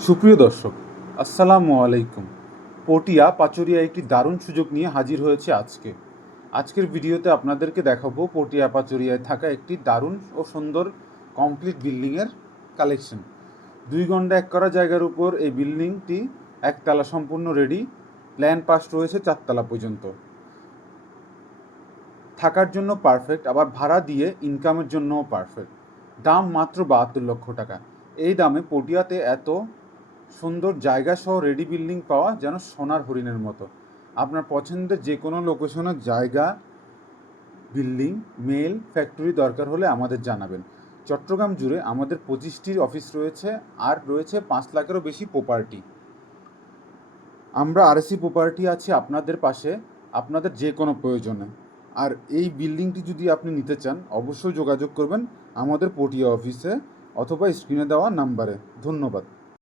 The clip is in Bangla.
সুপ্রিয় দর্শক, আসসালামু আলাইকুম। পটিয়া পাচুরিয়া একটি দারুণ সুযোগ নিয়ে হাজির হয়েছে আজকের ভিডিওতে আপনাদেরকে দেখাবো পটিয়া পাচুরিয়ায় থাকা একটি দারুণ ও সুন্দর কমপ্লিট বিল্ডিংয়ের কালেকশন। 2 ঘন্টা এক করা জায়গার উপর এই বিল্ডিংটি একতলা সম্পূর্ণ রেডি, প্ল্যান পাস রয়েছে 4 তলা পর্যন্ত। থাকার জন্য পারফেক্ট, আবার ভাড়া দিয়ে ইনকামের জন্যও পারফেক্ট। দাম মাত্র 72 লক্ষ টাকা। এই দামে পটিয়াতে এত সুন্দর জায়গা সহ রেডি বিল্ডিং পাওয়া যেন সোনার হরিণের মতো। আপনার পছন্দের যে কোনো লোকেশনের জায়গা, বিল্ডিং, মেল, ফ্যাক্টরি দরকার হলে আমাদের জানাবেন। চট্টগ্রাম জুড়ে আমাদের 25টির অফিস রয়েছে, আর রয়েছে 5 লাখেরও বেশি প্রপার্টি। আমরা আরএসি প্রপার্টি আছি আপনাদের পাশে, আপনাদের যে কোনো প্রয়োজনে। আর এই বিল্ডিংটি যদি আপনি নিতে চান, অবশ্যই যোগাযোগ করবেন আমাদের পটিয়া অফিসে অথবা স্ক্রিনে দেওয়া নাম্বারে। ধন্যবাদ।